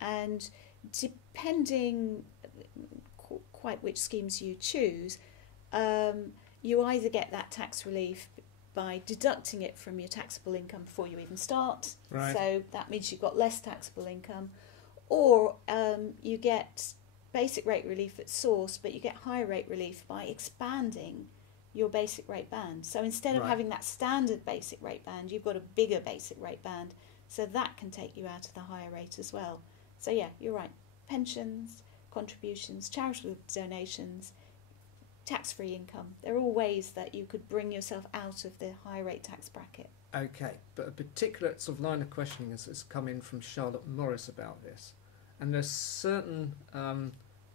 And depending quite which schemes you choose, you either get that tax relief by deducting it from your taxable income before you even start, Right. so that means you've got less taxable income, or you get basic rate relief at source, but you get higher rate relief by expanding your basic rate band. So instead of Right. having that standard basic rate band, you've got a bigger basic rate band, so that can take you out of the higher rate as well. So yeah, you're right. Pensions, contributions, charitable donations, tax-free income. They're all ways that you could bring yourself out of the high rate tax bracket. Okay, but a particular sort of line of questioning has come in from Charlotte Morris about this. And there's certain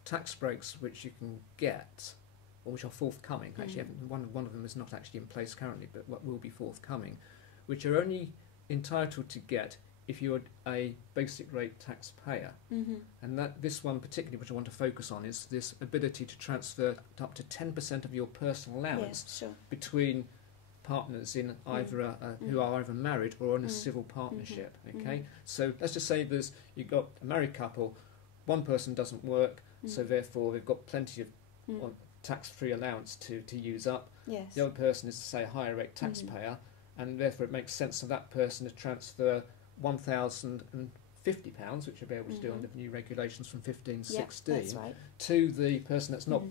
tax breaks which you can get, or which are forthcoming. Actually, one of them is not actually in place currently, but what will be forthcoming, which are only entitled to get if you're a basic rate taxpayer. And that this one particularly, which I want to focus on, is this ability to transfer up to 10% of your personal allowance Yes, sure. between partners in either who are either married or in a civil partnership. Okay, so let's just say you've got a married couple, one person doesn't work, so therefore they've got plenty of tax-free allowance to use up. Yes. The other person is, say, a higher rate taxpayer, and therefore it makes sense for that person to transfer £1,050, which you'll be able to do under the new regulations from 15/16, that's right. to the person that's not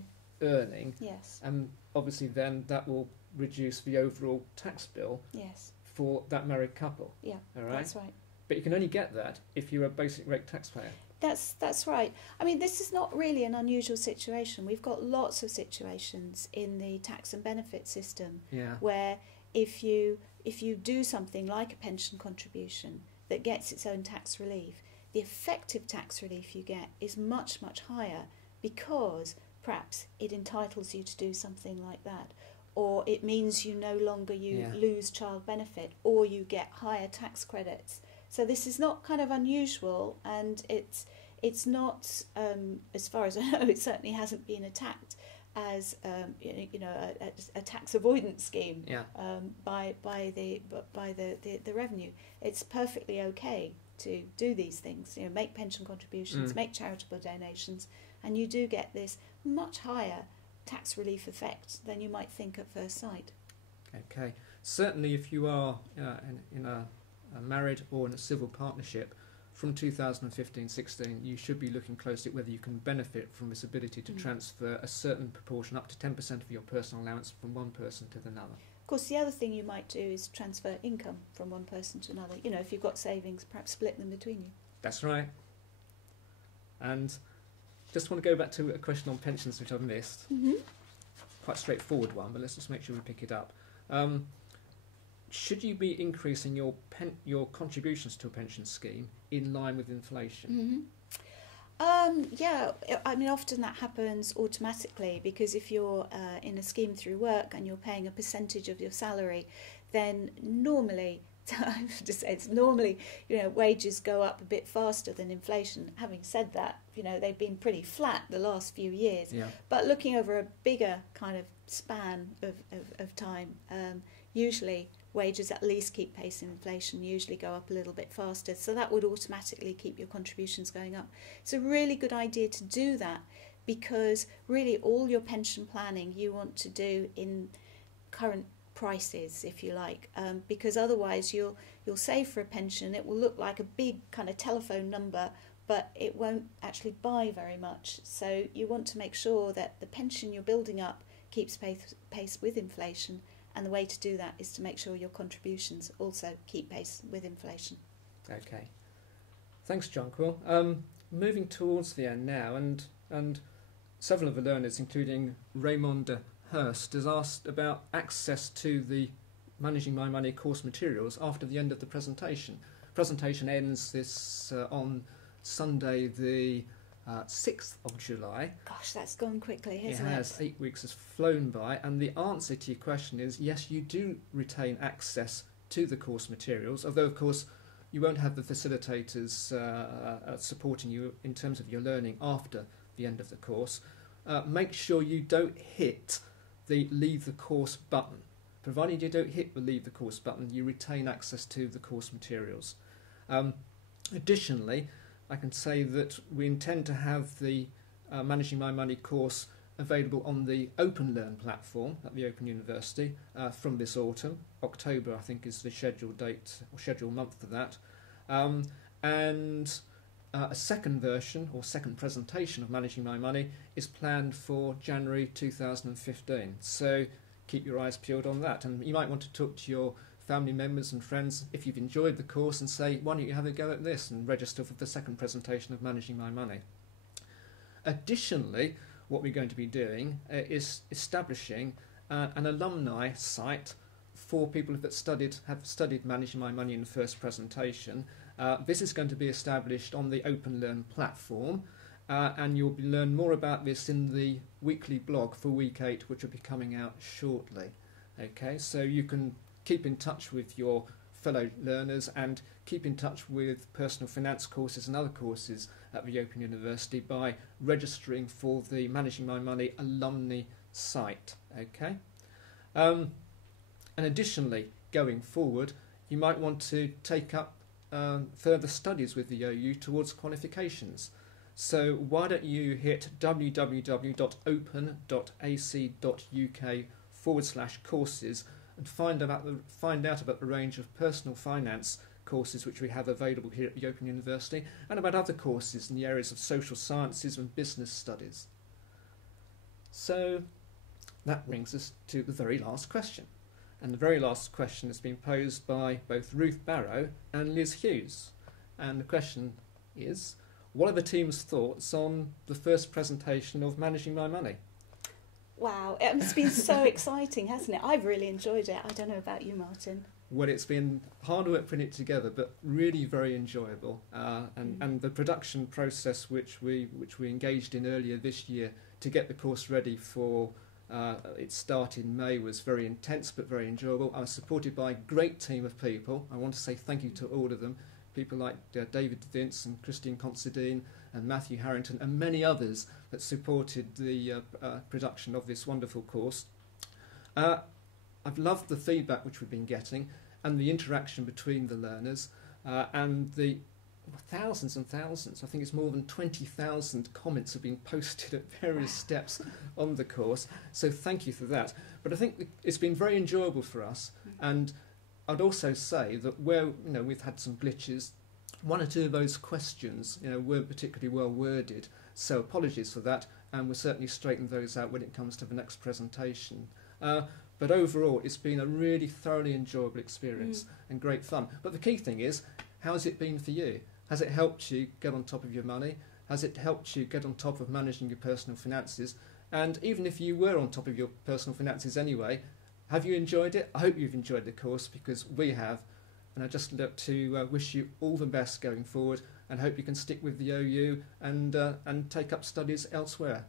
earning, Yes. and obviously then that will reduce the overall tax bill Yes. for that married couple. Yeah. All right. That's right. But you can only get that if you're a basic rate taxpayer. That's right. I mean, this is not really an unusual situation. We've got lots of situations in the tax and benefit system Yeah. where if you do something like a pension contribution that gets its own tax relief, the effective tax relief you get is much, much higher because perhaps it entitles you to do something like that, or it means you no longer lose child benefit, or you get higher tax credits. So this is not kind of unusual, and it's not, as far as I know, it certainly hasn't been attacked as a tax avoidance scheme by the revenue. It's perfectly okay to do these things. Make pension contributions, make charitable donations, and you do get this much higher tax relief effect than you might think at first sight. Okay. Certainly, if you are in a married or in a civil partnership, from 2015-16, you should be looking closely at whether you can benefit from this ability to transfer a certain proportion, up to 10% of your personal allowance, from one person to another. Of course, the other thing you might do is transfer income from one person to another. If you've got savings, perhaps split them between you. That's right. And just want to go back to a question on pensions which I've missed. Quite a straightforward one, but let's just make sure we pick it up. Should you be increasing your contributions to a pension scheme in line with inflation? Yeah, I mean, often that happens automatically because if you're in a scheme through work and you're paying a percentage of your salary, then normally, I have to say, it's normally, wages go up a bit faster than inflation. Having said that, they've been pretty flat the last few years. Yeah. But looking over a bigger kind of span of time, usually wages at least keep pace in inflation, usually go up a little bit faster. So that would automatically keep your contributions going up. It's a really good idea to do that because really all your pension planning you want to do in current prices, if you like, because otherwise you'll save for a pension. It will look like a big kind of telephone number, but it won't actually buy very much. So you want to make sure that the pension you're building up keeps pace with inflation. And the way to do that is to make sure your contributions also keep pace with inflation. Okay. Thanks, Jonquil. Moving towards the end now, and several of the learners, including Raymond Hurst, has asked about access to the Managing My Money course materials after the end of the presentation. Presentation ends this on Sunday, the 6th of July. Gosh, that's gone quickly, hasn't it? It has. 8 weeks has flown by, and the answer to your question is yes, you do retain access to the course materials, although of course you won't have the facilitators supporting you in terms of your learning after the end of the course. make sure you don't hit the leave the course button. Provided you don't hit the leave the course button, you retain access to the course materials. Additionally, I can say that we intend to have the Managing My Money course available on the Open Learn platform at the Open University from this autumn. October, I think, is the scheduled date or scheduled month for that. A second version or second presentation of Managing My Money is planned for January 2015. So keep your eyes peeled on that. And you might want to talk to your family members and friends if you've enjoyed the course and say, why don't you have a go at this and register for the second presentation of Managing My Money. Additionally, what we're going to be doing is establishing an alumni site for people that have studied Managing My Money in the first presentation. This is going to be established on the Open Learn platform, and you'll learn more about this in the weekly blog for week 8, which will be coming out shortly. Okay, so you can keep in touch with your fellow learners and keep in touch with personal finance courses and other courses at the Open University by registering for the Managing My Money alumni site. Okay, and additionally, going forward, you might want to take up further studies with the OU towards qualifications. So why don't you hit www.open.ac.uk/courses and find out about the range of personal finance courses which we have available here at the Open University, and about other courses in the areas of social sciences and business studies. So that brings us to the very last question. And the very last question has been posed by both Ruth Barrow and Liz Hughes. And the question is, what are the team's thoughts on the first presentation of Managing My Money? Wow, it's been so exciting, hasn't it? I've really enjoyed it. I don't know about you, Martin. Well, it's been hard work putting it together, but really very enjoyable. And the production process which we engaged in earlier this year to get the course ready for its start in May was very intense but very enjoyable. I was supported by a great team of people. I want to say thank you to all of them. People like David Vince and Christine Considine and Matthew Harrington and many others that supported the production of this wonderful course. I've loved the feedback which we've been getting and the interaction between the learners and the thousands and thousands. I think it's more than 20,000 comments have been posted at various steps on the course. So thank you for that. But I think it's been very enjoyable for us. And I'd also say that where we've had some glitches, one or two of those questions weren't particularly well worded. So apologies for that, and we'll certainly straighten those out when it comes to the next presentation. But overall, it's been a really thoroughly enjoyable experience and great fun. But the key thing is, how's it been for you? Has it helped you get on top of your money? Has it helped you get on top of managing your personal finances? And even if you were on top of your personal finances anyway, have you enjoyed it? I hope you've enjoyed the course, because we have. And I just look to wish you all the best going forward, and hope you can stick with the OU and take up studies elsewhere.